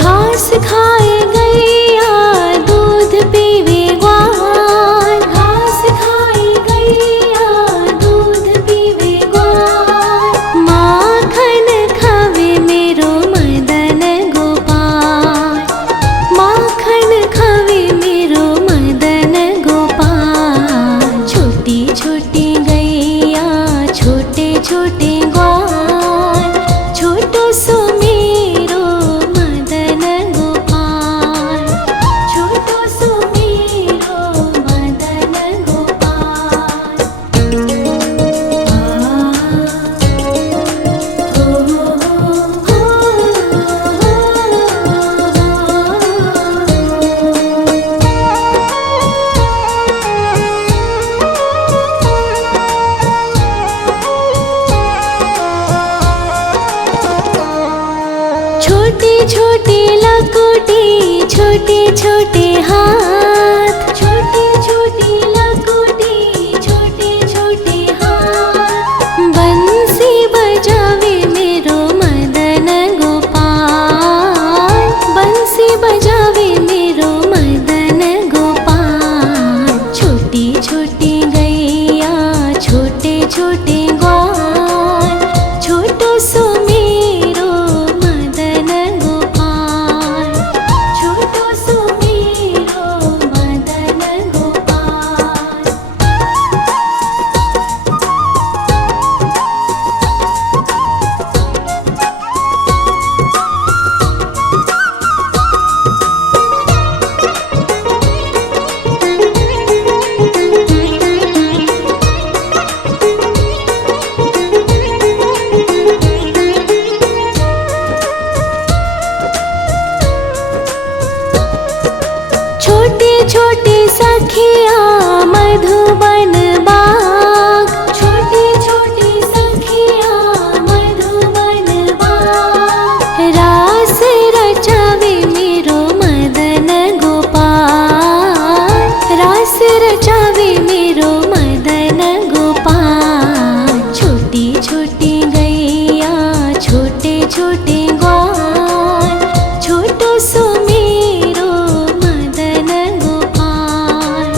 घास खाए गैया दूध पीवे ग्वाल, घास खाए गैया दूध पीवे ग्वाल। माखन खावे मेरो मदन गोपाल, माखन खावे मेरो मदन गोपाल। छोटी छोटी गैया छोटे छोटे ग्वाल, छोटो सो मेरो मदन गोपाल, छोटो सो मेरो मदन गोपाल। छोटी छोटी लकोटी छोटे छोटे हाथ, छोटी छोटी लकोटी छोटे छोटे हाथ। बंसी बजावे मेरो मदन गोपाल, बंसी बजावे मेरो मदन गोपाल। छोटी छोटी गैया छोटे छोटे ग्वाल, छोटो सो मेरो मदन गोपाल, छोटो सो मेरो मदन गोपाल। छोटे छोटे सखिया मधुबन बाग, छोटे छोटे सखिया मधुबन बाग। रास रचावे मेरो मदन गोपाल, रास रचावे मेरो मदन गोपाल। छोटी छोटी गैया छोटे छोटे ग्वाल, छोटो सो मेरो मदन गोपाल,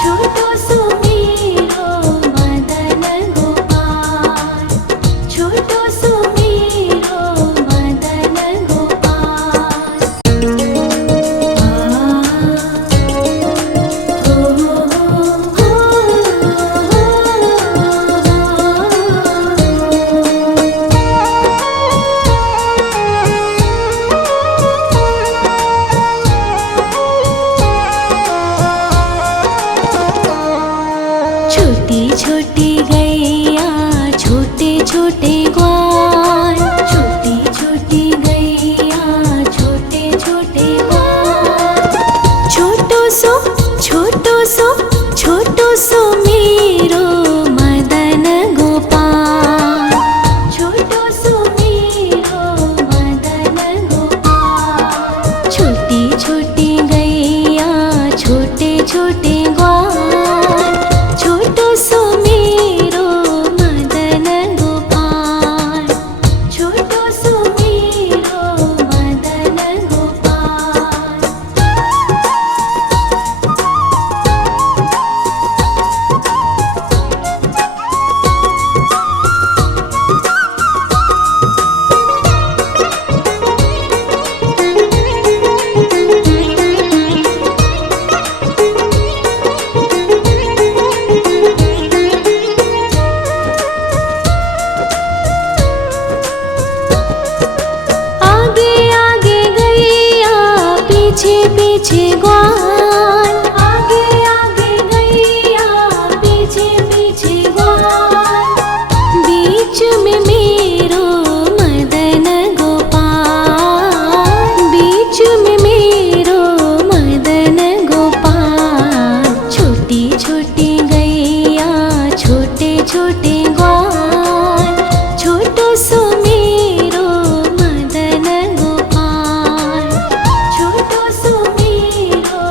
छोटो सो मेरो मदन गोपाल, छोटो सो मेरो मदन गोपाल। छोटी छोटी गैया छोटे छोटे ग्वाल, छोटी छोटी गैया छोटे छोटे ग्वाल। छोटो सो छोटो सो छोटो सो मेरो मदन गोपाल, छोटो सो मेरो मदन गोपाल। छोटी छोटी गैया छोटे छोटे ग्वाल, छोटो सो मेरो मदन गोपाल, छोटो सो मेरो मदन गोपाल। आगे आगे गैया पीछे पीछे ग्वाल, आगे आगे गैया पीछे पीछे ग्वाल। बीच में मेरो मदन गोपाल, बीच में मेरो मदन गोपाल। छोटी छोटी गैया छोटे छोटे ग्वाल, छोटो सो मेरो मदन गोपाल, छोटो सो मेरो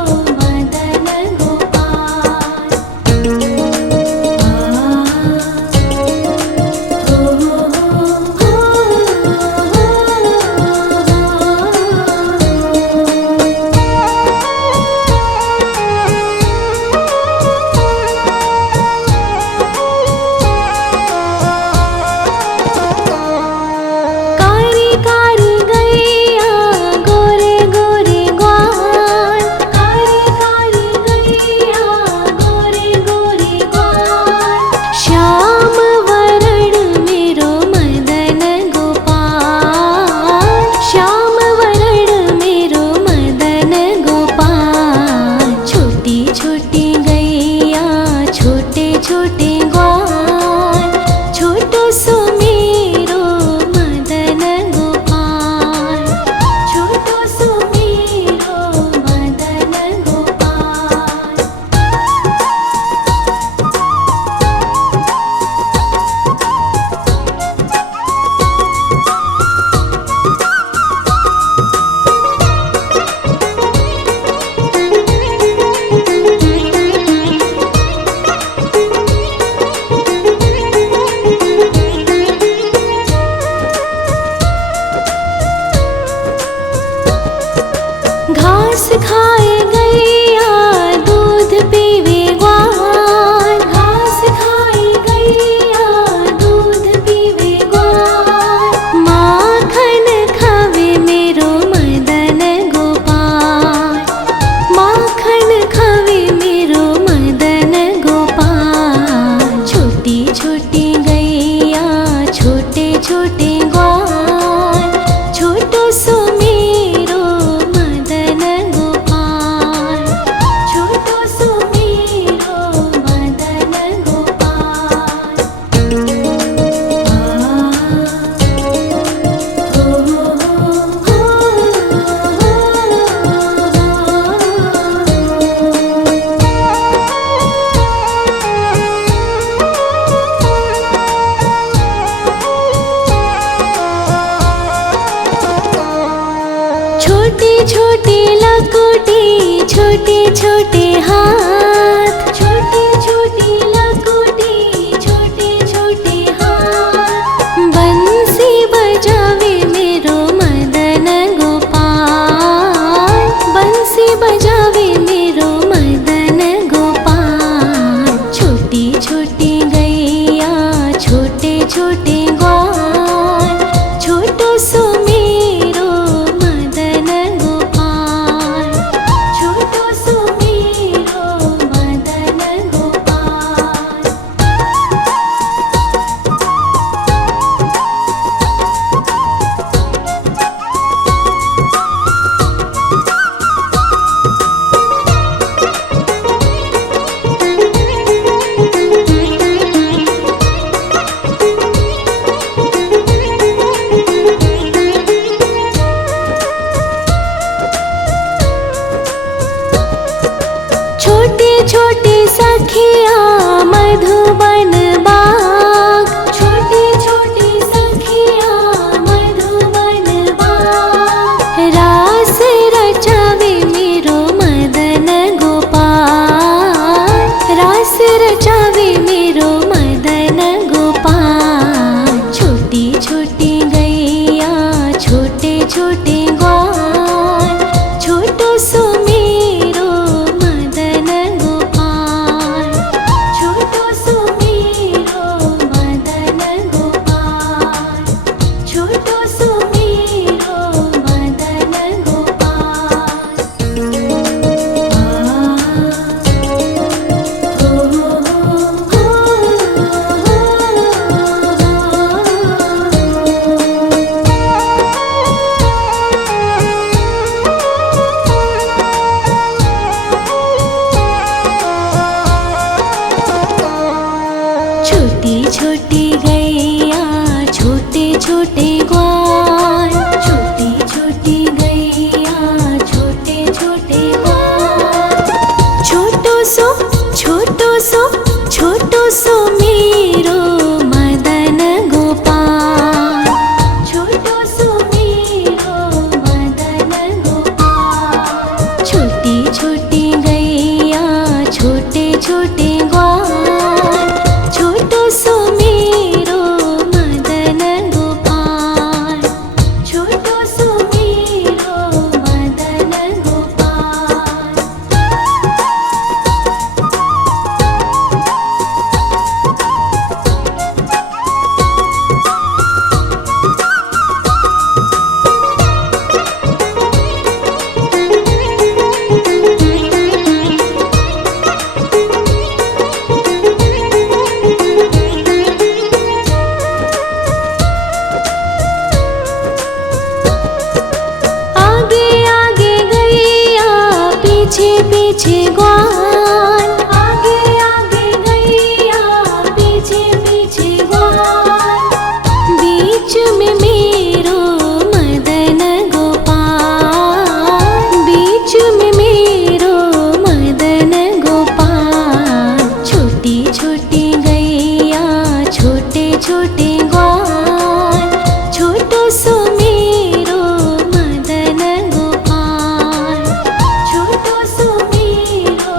घास खाए गैया दूध पीवे ग्वाल, घास खाए गैया दूध पीवे ग्वाल, माखन खावे मेरो मदन गोपाल, माखन खावे मेरो मदन गोपाल। छोटी छोटी गैया छोटे छोटे ग्वाल, छोटो सो मेरो मदन गोपाल, छोटो सो मेरो मदन गोपाल। छोटे छोटे लकोटी छोटे छोटे हाथ, छोटे छोटे लकोटी छोटे छोटे हाथ, बंसी बजावे मेरो मदन गोपाल, बंसी बजावे मेरो मदन गोपाल। छोटी छोटी गैया छोटे छोटे ग्वाल, छोटो सो मेरो मदन गोपाल, छोटो सो मेरो मदन गोपाल। छोटे छोटे सखिया मधुबन बाग, छोटे छोटे सखिया मधुबन बाग, रास रचावे मेरो मदन गोपाल, रास रचावे मेरो मदन गोपाल। छोटी छोटी गैया छोटे छोटे ग्वाल, छोटो सो मेरो मदन गोपाल, छोटो सो मेरो मदन गोपाल, छोटो सो मेरो मदन गोपाल। छोटी छोटी गैया छोटे छोटे ग्वाल, छोटी छोटी गैया छोटे छोटे ग्वाल, छोटो सो छोटो सो छोटो सो मेरो मदन गोपाल, छोटो सो मेरो मदन गोपाल। छोटी छोटी गैया छोटे छोटे ग्वाल, छोटो सो मेरो मदन गोपाल, छोटो सो मेरो मदन गोपाल। आगे आगे गैया पीछे पीछे ग्वाल, आगे आगे गैया पीछे पीछे ग्वाल, बीच में मेरो मदन गोपाल, बीच में मेरो मदन गोपाल। छोटी छोटी गैया छोटे छोटे ग्वाल, छोटो सो मेरो मदन गोपाल, छोटो सो मेरो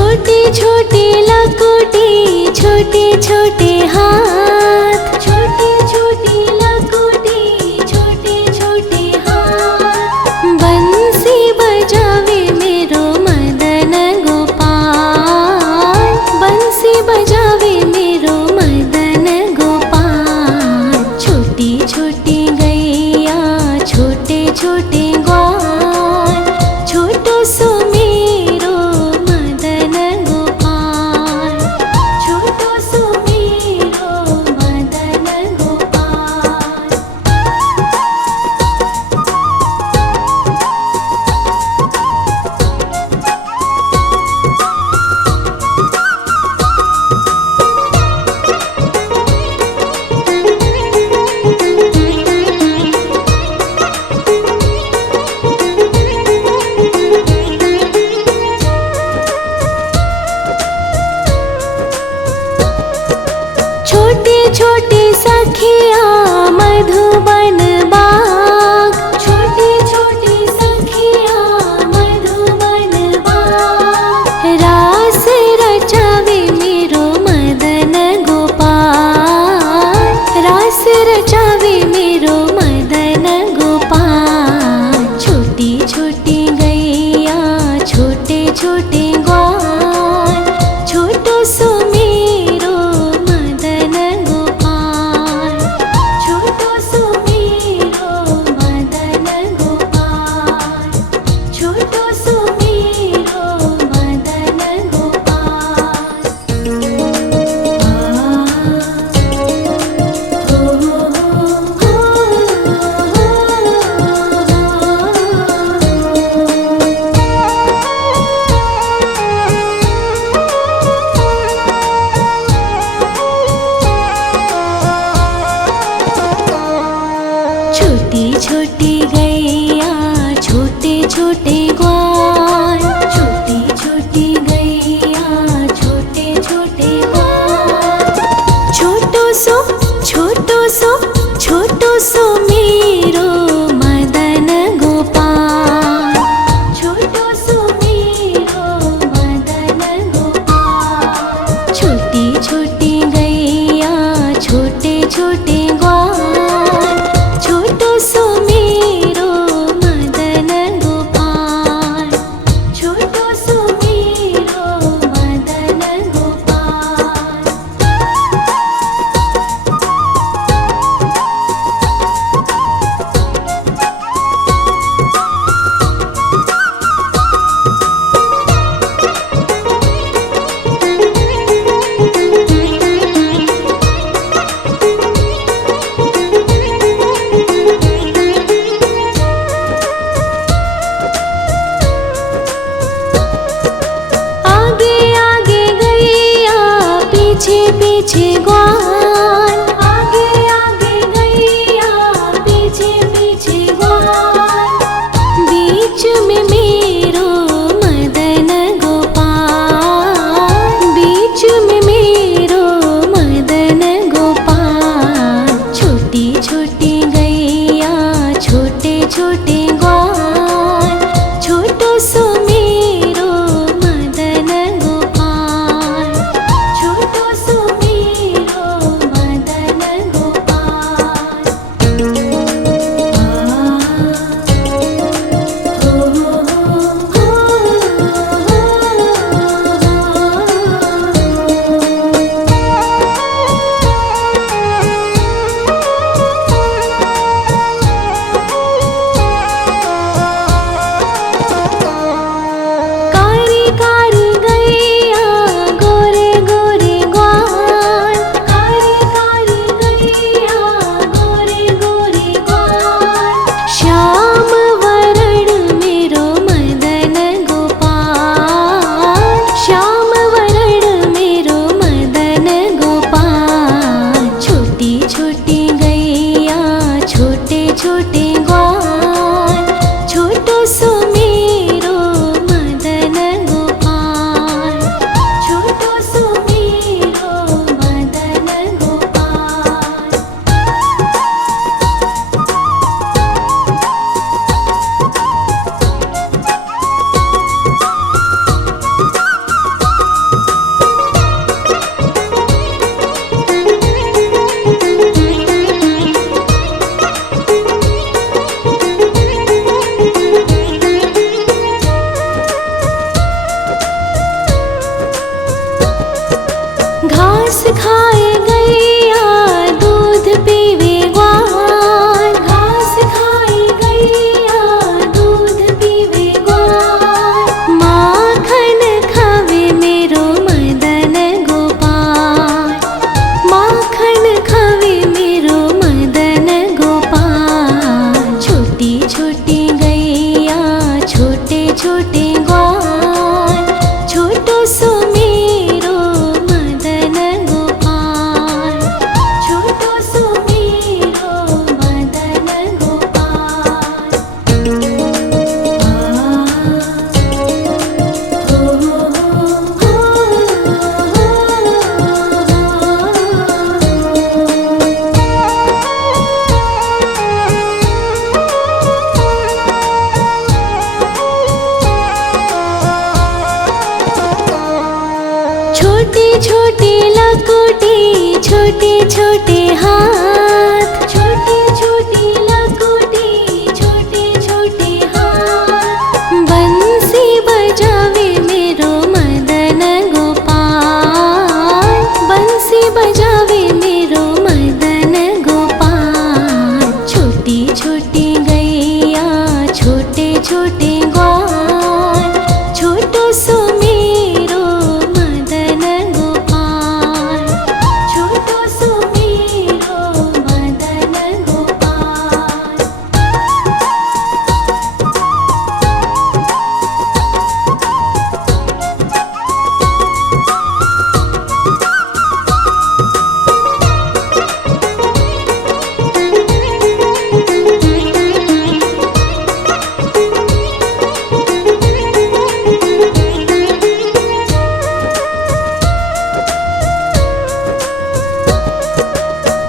छोटे छोटे लकोटे छोटे छोटे हाथ, छोटे छोटे लकोटे छोटे छोटे हाथ। बंसी बजावे मेरो मदन गोपाल, बंसी बजावे मेरो मदन गोपाल। छोटी छोटी गैया छोटे छोटे ग्वाल, छोटो सो मेरो मदन गोपाल, छोटो सो मेरो मदन गोपाल। छोटे छोटे सखिया मधुबन बाग, छोटे छोटे सखिया मधुबन बाग। रास रचावे मेरो मदन गोपाल, रास रचावे मेरो मदन गोपाल। छोटी छोटी गैया छोटे छोटे ग्वाल, छोटो सो मेरो मदन गोपाल, छोटो सो मेरो मदन गोपाल, छोटो सो मेरो मदन गोपाल। छोटी छोटी गैया छोटे छोटे ग्वाल, छोटी छोटी गैया छोटे छोटे ग्वाल। छोटो सो छोटो सो छोटो सो मेरो मदन गोपाल, छोटो सो मेरो मदन गोपाल। छोटी छोटी गैया छोटे छोटे ग्वाल, छोटो सो मेरो मदन गोपाल, छोटो सो मेरो मदन गोपाल। आगे आगे गैया पीछे पीछे ग्वाल, आगे आगे गैया पीछे पीछे ग्वाल। बीच में मेरो मदन गोपाल, बीच में मेरो मदन गोपाल। छोटी छोटी गैया छोटे छोटे ग्वाल, छोटो सो मेरो मदन गोपाल, छोटो सो मेरो छोटी लकुटी छोटे छोटे हाथ, छोटी छोटी लकुटी छोटे छोटे हाथ। बंसी बजावे मेरो मदन गोपाल, बंसी बजावे मेरो मदन गोपाल। छोटी छोटी गैया छोटे छोटे ग्वाल, छोटो सो मेरो मदन गोपाल, छोटो सो मेरो मदन गोपाल।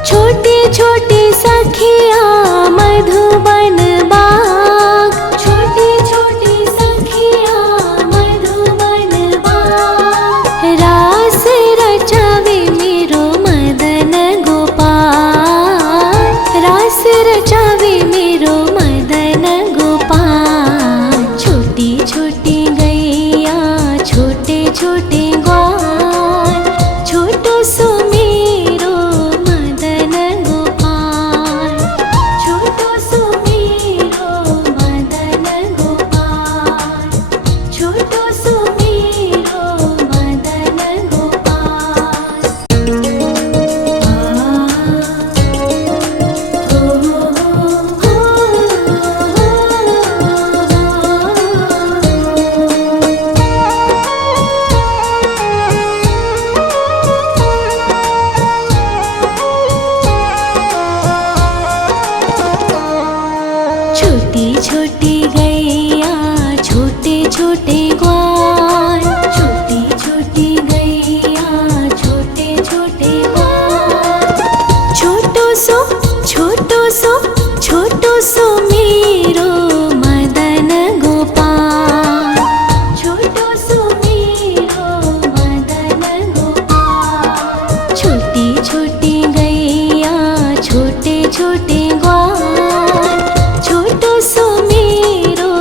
छोटी छोटी सखिया मधुबन बाग, छोटी छोटी सखिया मधुबन बाग। रास रचावे मेरो मदन गोपाल, रास रचावे मेरो मदन गोपाल। छोटी छोटी गैया छोटे छोटे ग्वाल, छोटो सो मेरो मदन गोपाल, छोटो सो मेरो मदन गोपाल, छोटो सो मेरो मदन गोपाल। छोटी छोटी गैया छोटे छोटे ग्वाल, छोटी छोटी गैया छोटे छोटे ग्वाल। छोटो सो छोटो सो छोटो सो मेरो मदन गोपाल, छोटो सो मेरो मदन गोपाल। छोटी छोटी गैया छोटे छोटे ग्वाल, छोटो सो मेरो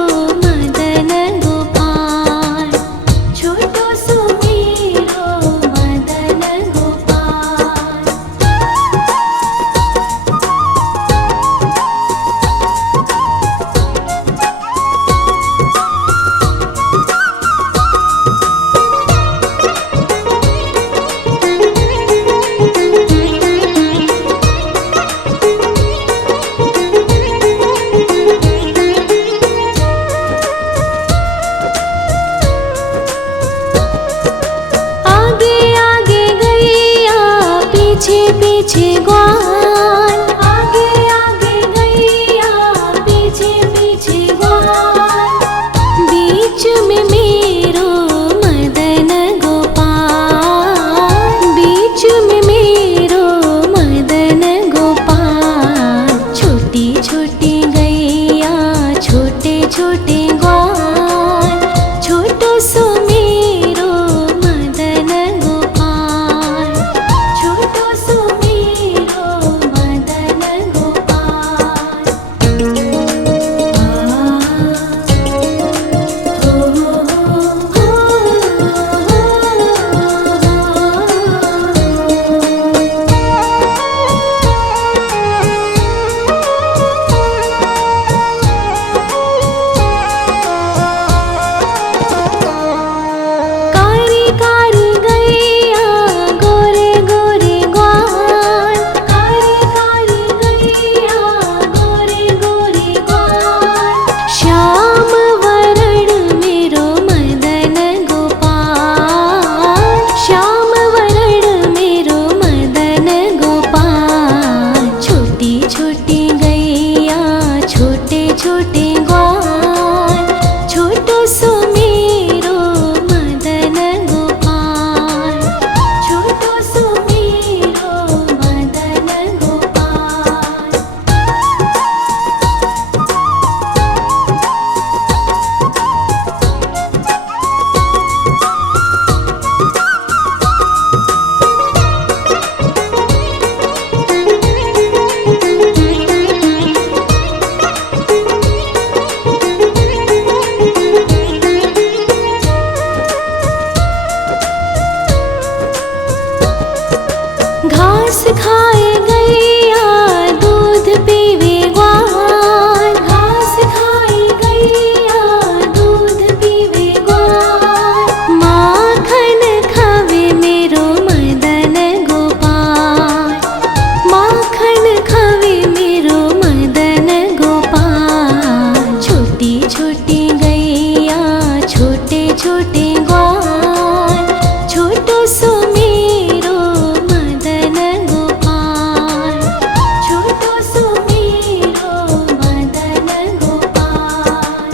मदन गोपाल, छोटो सो मेरो मदन गोपाल। आगे आगे गैया पीछे पीछे ग्वाल, आगे आगे गैया पीछे पीछे ग्वाल। बीच में मेरो मदन गोपाल, बीच में मेरो मदन गोपाल। छोटी छोटी गैया छोटे छोटे ग्वाल, छोटो सो मेरो मदन गोपाल, छोटो सो मेरो घास खाए गैया दूध पीवे ग्वाल, घास खाए गैया दूध पीवे ग्वाल। माखन खावे मेरो मदन गोपाल, माखन खावे मेरो मदन गोपाल। छोटी छोटी गैया छोटे छोटे ग्वाल, छोटो सो मेरो मदन गोपाल, छोटो सो मेरो मदन गोपाल।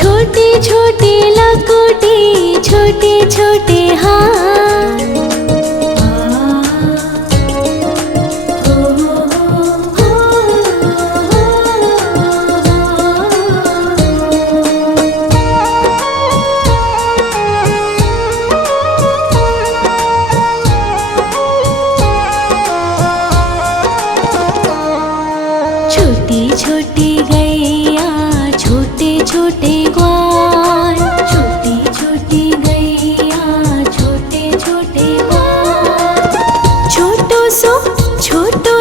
छोटी छोटी लकुटी छोटे छोटे हाथ, छोटी छोटी गैया छोटे छोटे ग्वाल, छोटी छोटी गैया छोटे छोटे ग्वाल। छोटो सो छोटो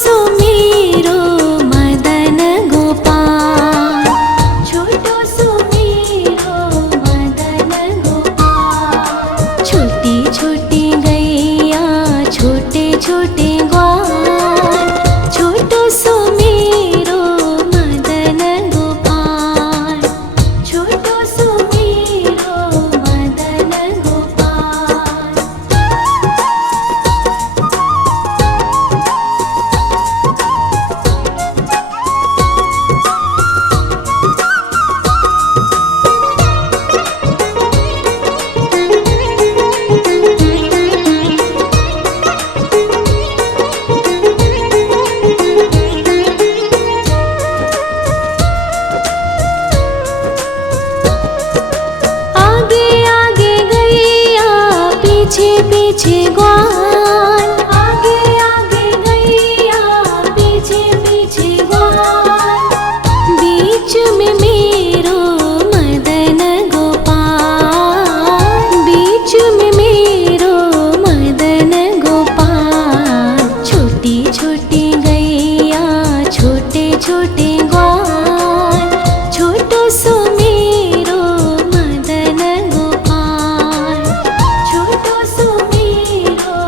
सो मेरो मदन गोपाल, छोटो सो मेरो मदन गोपाल। छोटी छोटी गैया छोटे छोटे ग्वाल, छोटो सो मेरो मदन गोपाल, छोटो सो मेरो मदन गोपाल। आगे आगे गैया पीछे पीछे ग्वाल, आगे आगे गैया पीछे पीछे ग्वाल। बीच में मेरो मदन गोपाल, बीच में मेरो मदन गोपाल। छोटी छोटी गैया छोटे छोटे ग्वाल, छोटो सो मेरो मदन गोपाल, छोटो सो मेरो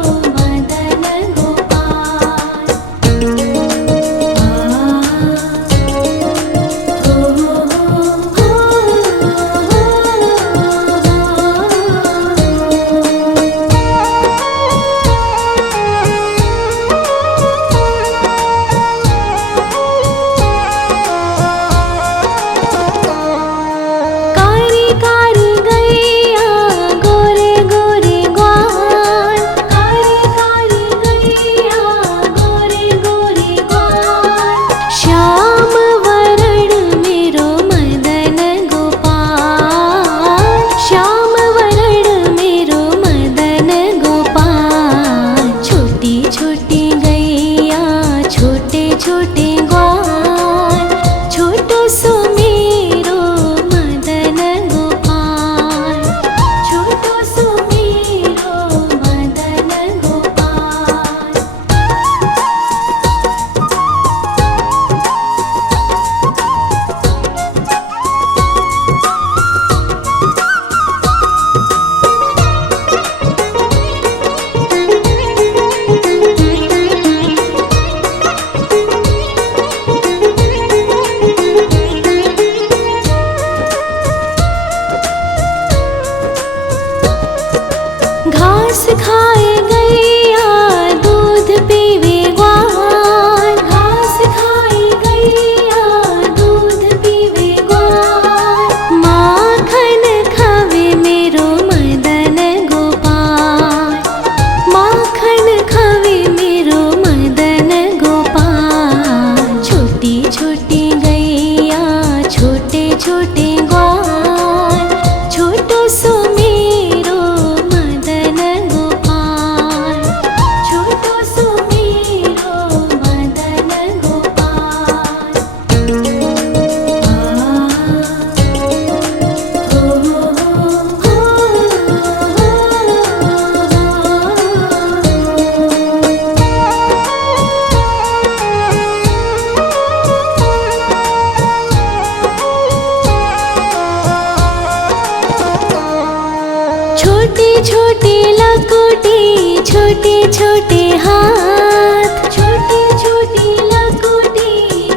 लकोटी छोटे छोटे हाथ, छोटे छोटे लकोटी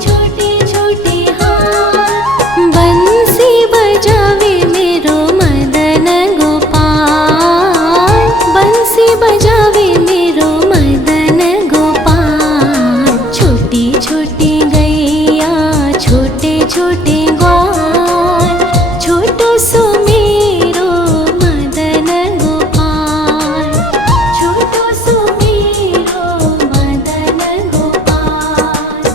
छोटे छोटे हाथ। बंसी बजावे मेरो मदन गोपाल, बंसी बजावे मेरो मदन गोपाल। छोटी छोटी गैया छोटे छोटे ग्वाल, छोटो सो मेरो मदन गोपाल, छोटो सो मेरो मदन गोपाल।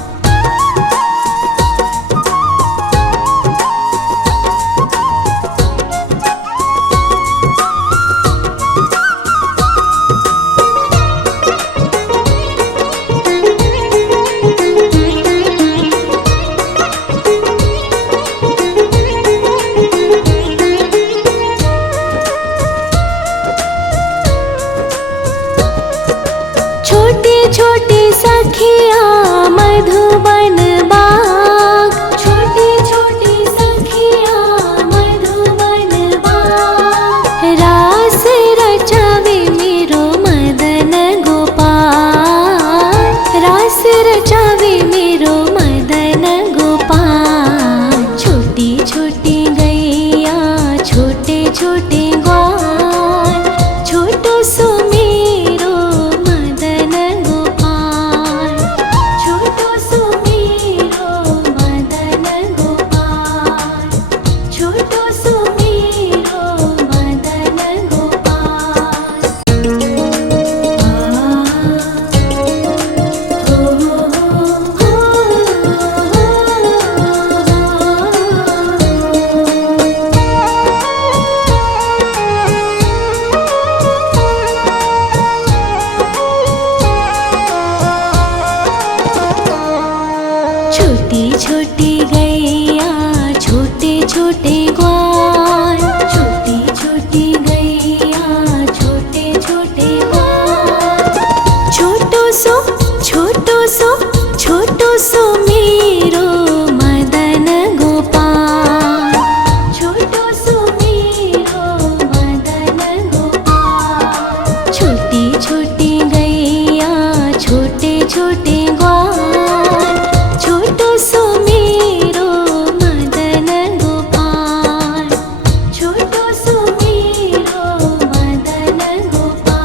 छोटे छोटे सखिया मधुबन बाग, छोटे छोटे सखिया मधुबन बाग। रास रचावे मेरो मदन गोपाल, रास रचावे मेरो मदन गोपाल। छोटी छोटी गैया छोटे छोटे ग्वाल, छोटो सो मेरो मदन गोपाल, छोटो सो मेरो मदन गोपाल, छोटो सो मेरो मदन गोपाल। छोटी छोटी गैया छोटे छोटे ग्वाल, छोटी छोटी गैया छोटे छोटे ग्वाल। छोटो सो छोटो सो छोटो सो मेरो मदन गोपाल, छोटो सो मेरो मदन गोपाल। छोटी छोटी गैया छोटे छोटे ग्वाल, छोटो सो मेरो मदन गोपाल, छोटो सो मेरो मदन गोपाल।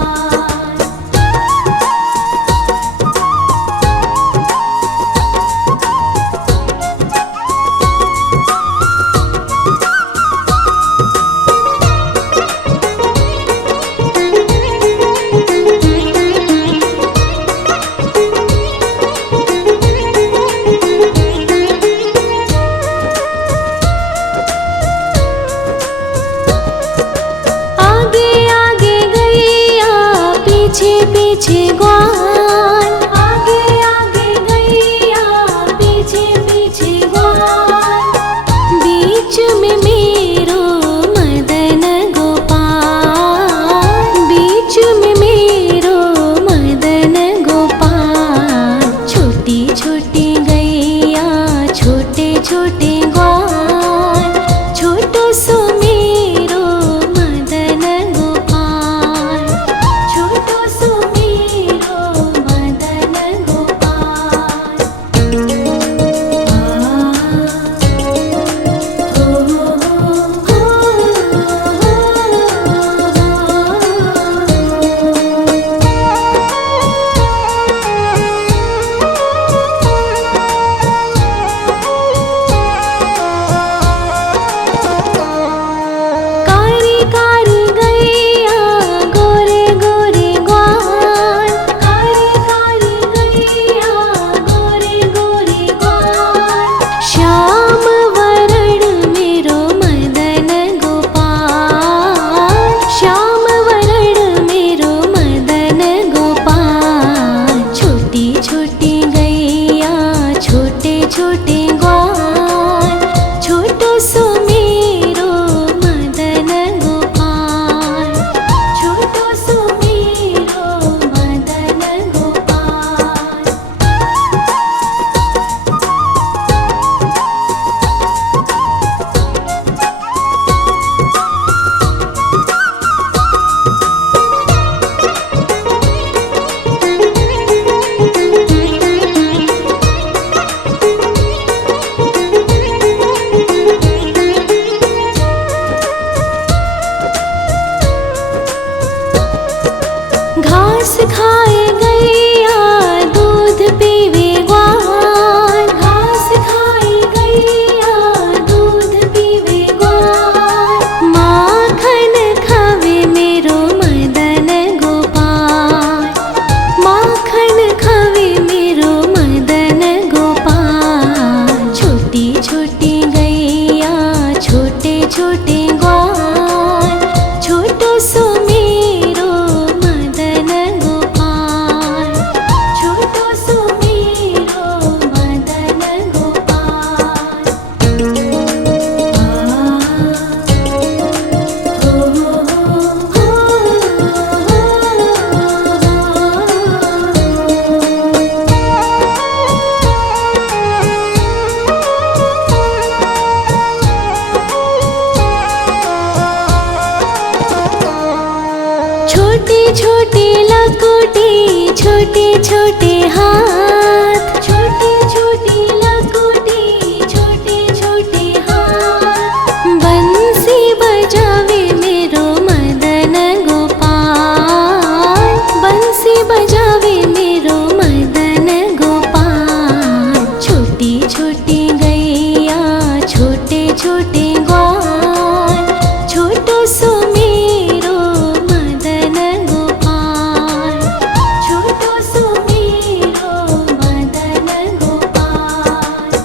आगे आगे गैया पीछे पीछे ग्वाल, आगे आगे गैया पीछे पीछे ग्वाल। बीच में मेरो मदन गोपाल, बीच में मेरो मदन गोपाल। छोटी छोटी गैया छोटे छोटे ग्वाल, छोटो सो मेरो मदन गोपाल, छोटो सो मेरो मदन गोपाल। कारी कारी गैया गोरे गोरे ग्वाल, कारी कारी गैया गोरे गोरे ग्वाल। श्याम वरण मेरो मदन गोपाल, श्याम वरण मेरो मदन गोपाल। छोटी छोटी गैया छोटे छोटे ग्वाल, छोटो सो मेरो मदन गोपाल, छोटो सो मेरो मदन गोपाल। छोटी लकुटी छोटे छोटे हाथ, छोटी छोटी लकुटी छोटे छोटे हाथ। बंसी बजावे मेरो मदन गोपाल, बंसी बजावे मेरो मदन गोपाल। छोटी छोटी गैया छोटे छोटे ग्वाल, छोटो सो मेरो मदन गोपाल, छोटो सो मेरो मदन गोपाल।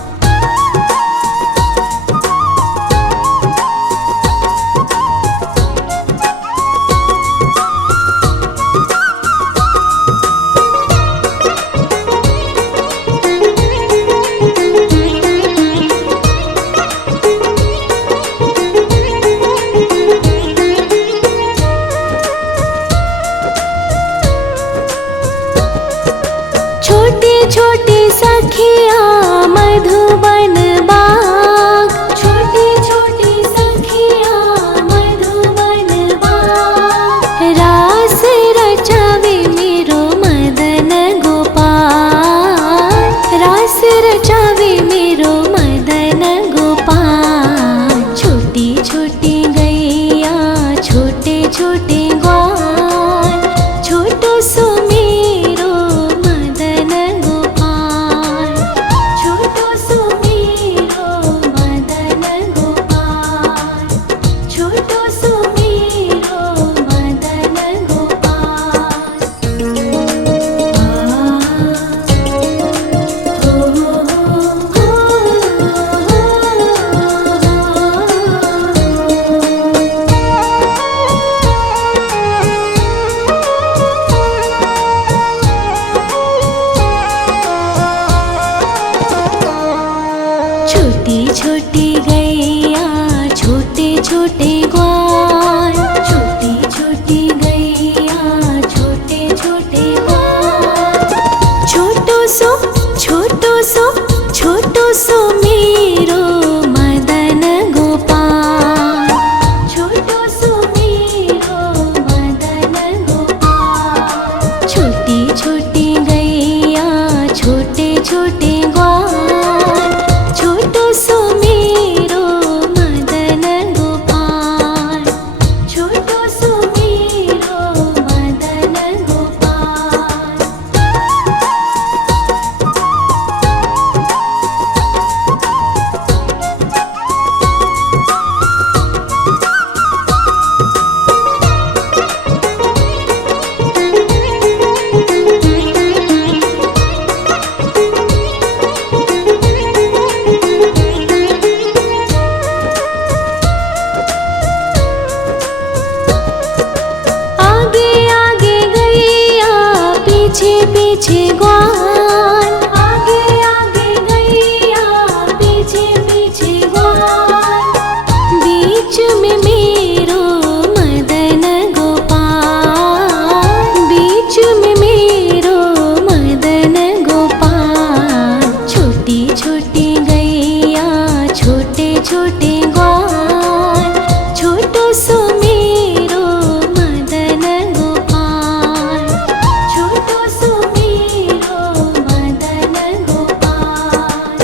छोटे छोटे सखिया मधुबन बाग, छोटे छोटे सखिया मधुबन बाग। रास रचावे मेरो मदन गोपाल, रास रचावे मेरो मदन गोपाल। छोटी छोटी गैया छोटे छोटे ग्वाल, छोटो सो मेरो मदन गोपाल, छोटो सो मेरो मदन गोपाल, छोटो सो मेरो मदन गोपाल। छोटी छोटी गैया छोटे छोटे ग्वाल, छोटी छोटी गैया छोटे छोटे ग्वाल। छोटो सो छोटो सो छोटो सो मेरो मदन गोपाल, छोटो सो मेरो मदन गोपाल। छोटी छोटी गैया छोटे छोटे ग्वाल, छोटो सो मेरो मदन गोपाल, छोटो सो मेरो मदन गोपाल। आगे आगे गैया पीछे पीछे ग्वाल, आगे आगे गैया पीछे पीछे ग्वाल। बीच में मेरो मदन गोपाल, बीच में मेरो मदन गोपाल। छोटी छोटी गैया छोटे छोटे ग्वाल, छोटो सो मेरो मदन गोपाल, छोटो सो मेरो मदन गोपाल।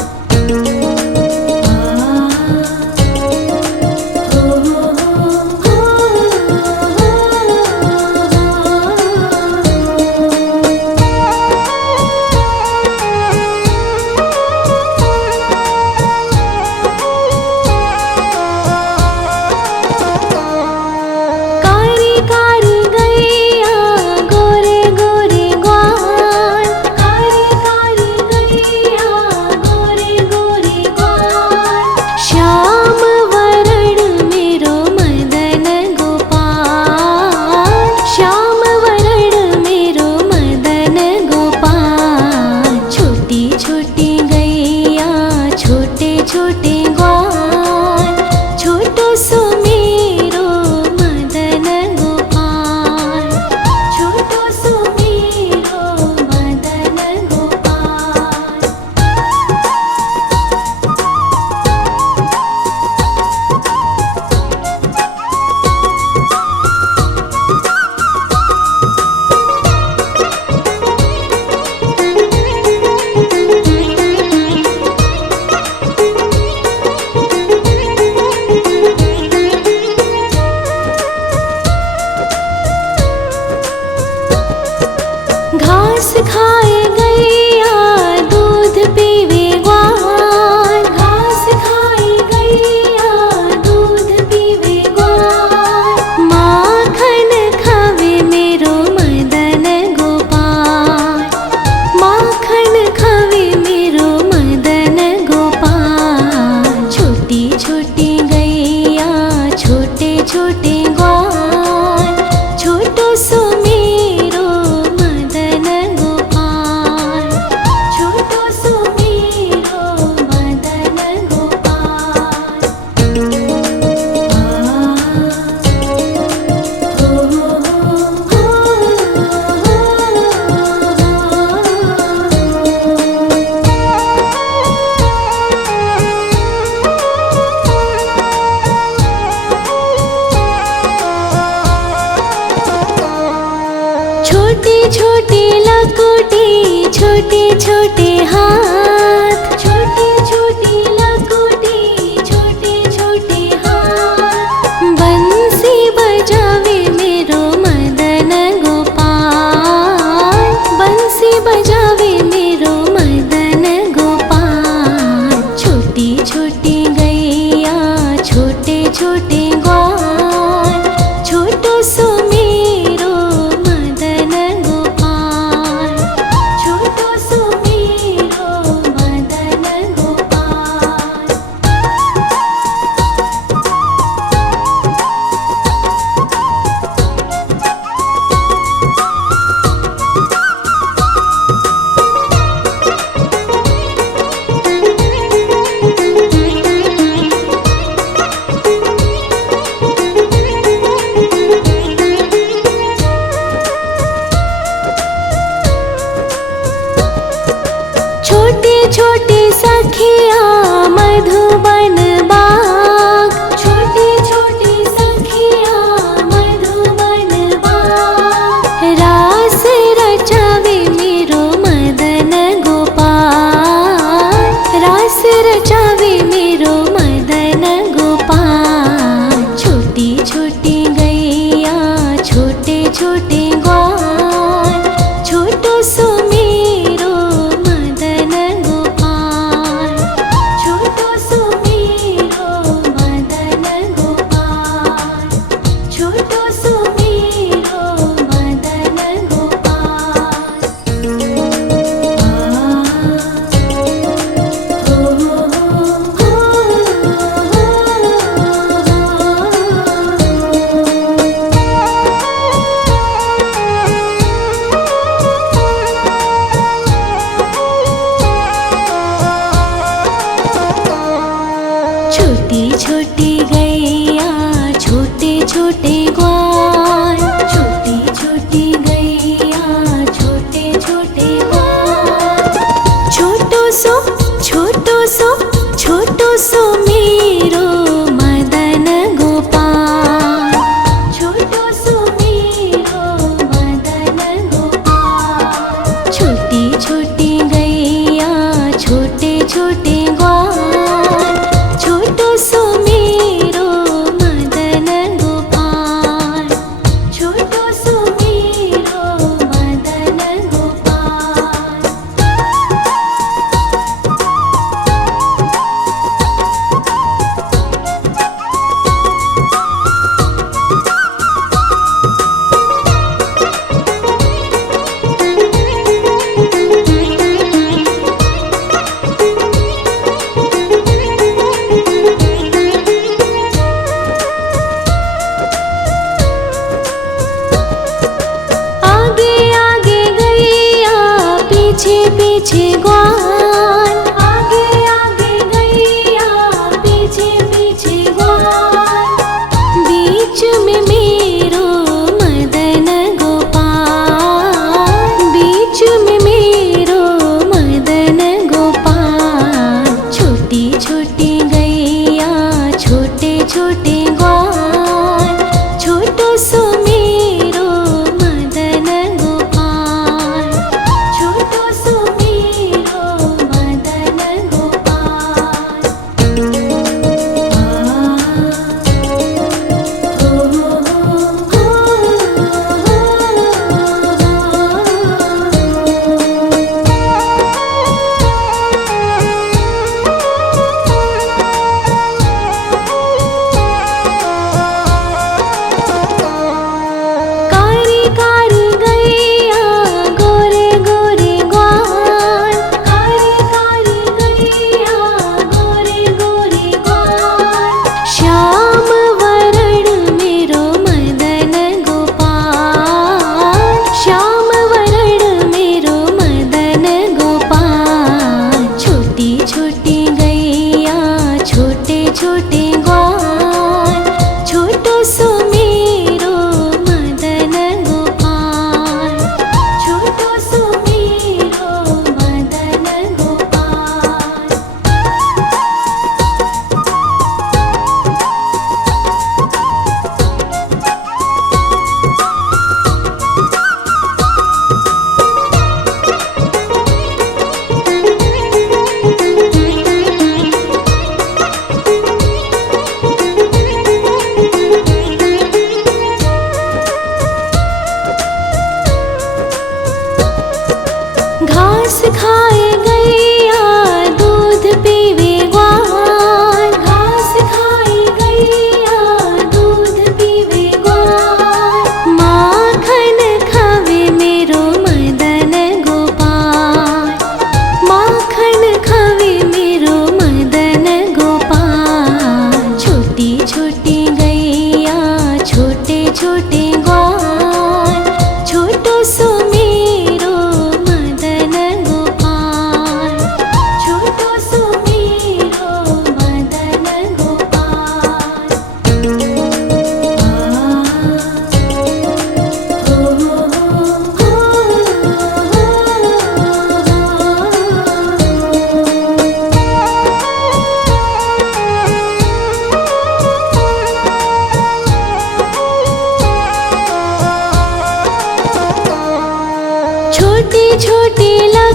छोटे हाथ, छोटे छोटे लकोटी, छोटे छोटे हाथ। बंसी बजावे मेरो मदन गोपाल, बंसी बजावे मेरो मदन गोपाल। छोटी छोटी गैया, छोटे छोटे ग्वाल, छोटो सो मेरो मदन गोपाल, छोटो सो मेरो मदन गोपाल। छोटे छोटे सखिया मधुबन बाग, छोटे छोटे सखिया मधुबन बाग। रास रचावे मेरो मदन गोपाल, रास रचावे मेरो मदन गोपाल। छोटी छोटी गैया, छोटे छोटे ग्वाल, छोटो सो मेरो मदन गोपाल, छोटो सो मेरो मदन गोपाल, छोटो सो मेरो मदन गोपाल। छोटी छोटी गैया, छोटे छोटे ग्वाल, छोटी छोटी गैया, छोटे छोटे ग्वाल। छोटो सो, छोटो सो, छोटो सो मेरो मदन गोपाल, छोटो सो मेरो मदन गोपाल। छोटी छोटी गैया, छोटे छोटे ग्वाल, छोटो सो मेरो मदन गोपाल, छोटो सो मेरो मदन गोपाल। आगे आगे गैया, पीछे पीछे ग्वाल, आगे आगे गैया, पीछे पीछे ग्वाल। बीच में मेरो मदन गोपाल, बीच में मेरो मदन गोपाल। छोटी छोटी गैया, छोटे छोटे ग्वाल, छोटो सो मेरो मदन गोपाल, छोटो सो मेरो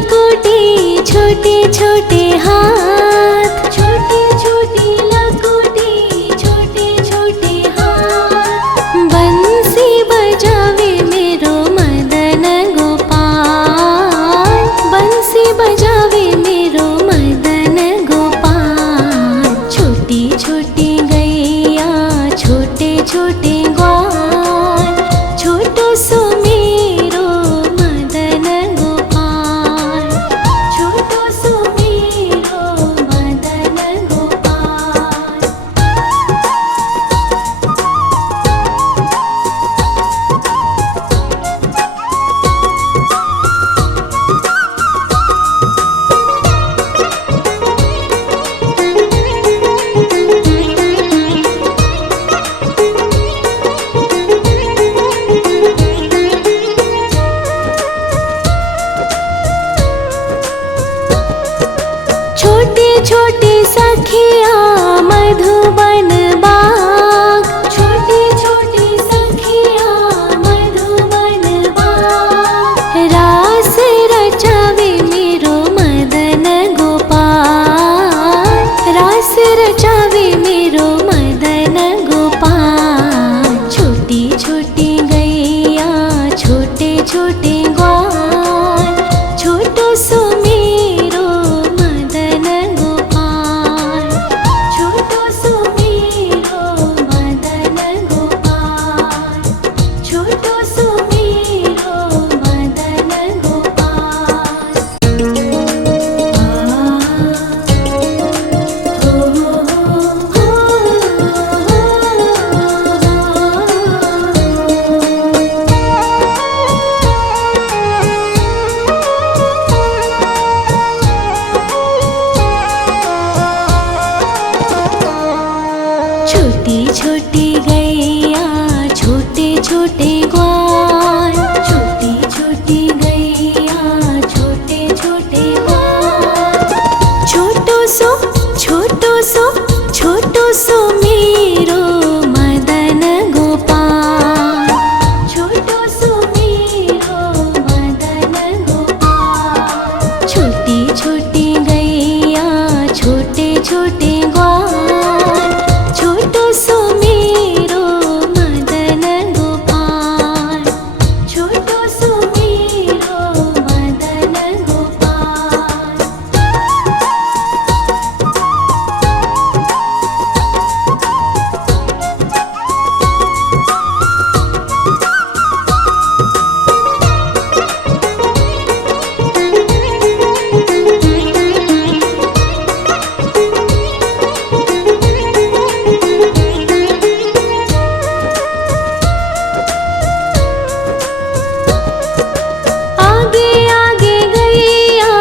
लकोटी छोटे छोटे हाथ, छोटे छोटे लकोटी छोटे छोटे हाथ। बंसी बजावे मेरो मदन गोपाल, बंसी बजावे मेरो मदन गोपाल। छोटी छोटी गैया छोटे छोटे ग्वाल, छोटो सो मेरो मदन गोपाल, छोटो सो मेरो मदन गोपाल। छोटे छोटे सखिया मधुबन बाग, छोटे छोटे सखिया मधुबन बाग। रास रचावे मेरो मदन गोपाल, रास रचावे मेरो मदन गोपाल। छोटी छोटी गैया छोटे छोटे ग्वाल, छोटो सो मेरो मदन गोपाल, छोटो सो मेरो मदन गोपाल, छोटो सो मेरो मदन गोपाल। छोटी छोटी गैया छोटे छोटे ग्वाल, छोटी छोटी गैया छोटे छोटे ग्वाल। छोटो सो छोटो सो छोटो सो मेरो मदन गोपाल, छोटो सो मेरो मदन गोपाल। छोटी छोटी गैया छोटे छोटे ग्वाल, छोटो सो मेरो मदन गोपाल, छोटो सो मेरो मदन गोपाल। आगे आगे गैया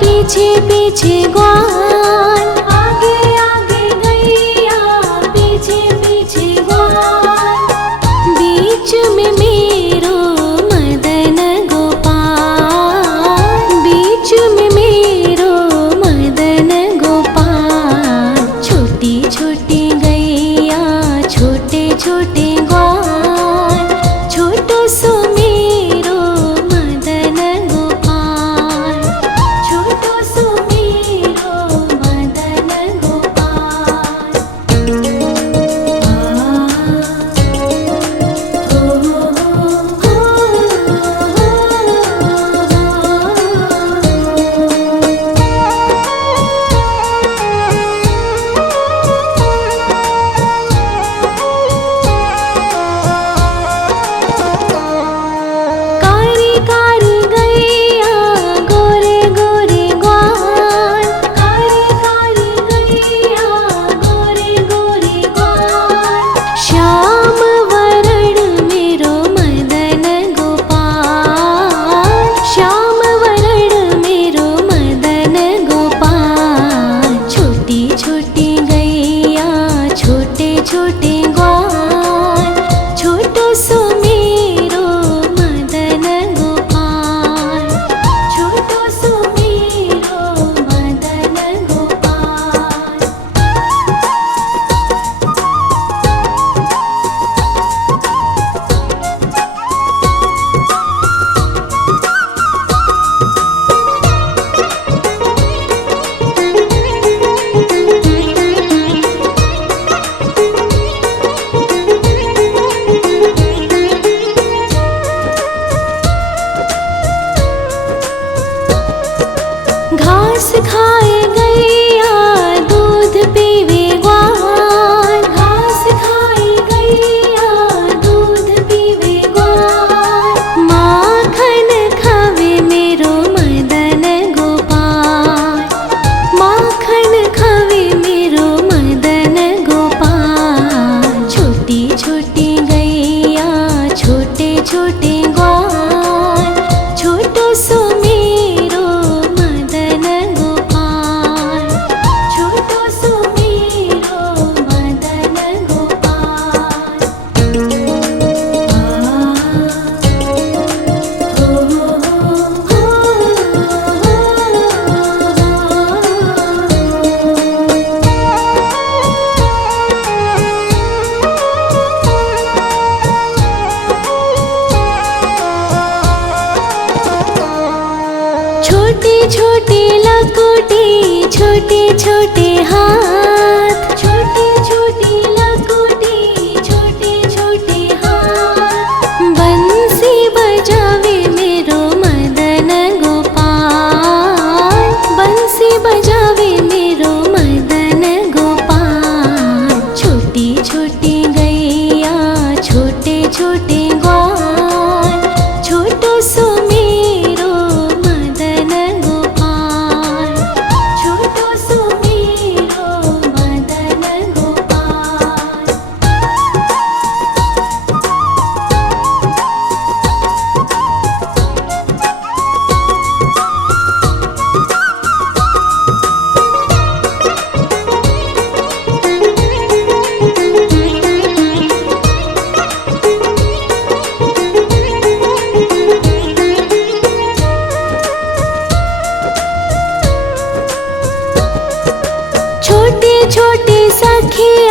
पीछे पीछे ग्वाल, आगे आगे गैया पीछे पीछे ग्वाल। बीच में मेरो मदन गोपाल, बीच में मेरो मदन गोपाल। छोटी छोटी गैया छोटे छोटे ग्वाल, छोटो सो मेरो मदन गोपाल, छोटो सो मेरो छोटे छोटे हाथ, छोटे छोटे लकोटी, छोटे छोटे हाथ। बंसी बजावे मेरो मदन गोपाल, बंसी बजावे मेरो मदन गोपाल। छोटी छोटी गैया, छोटे छोटे ग्वाल, छोटो सो मेरो मदन गोपाल, छोटो सो मेरो मदन गोपाल। छोटे छोटे सखिया,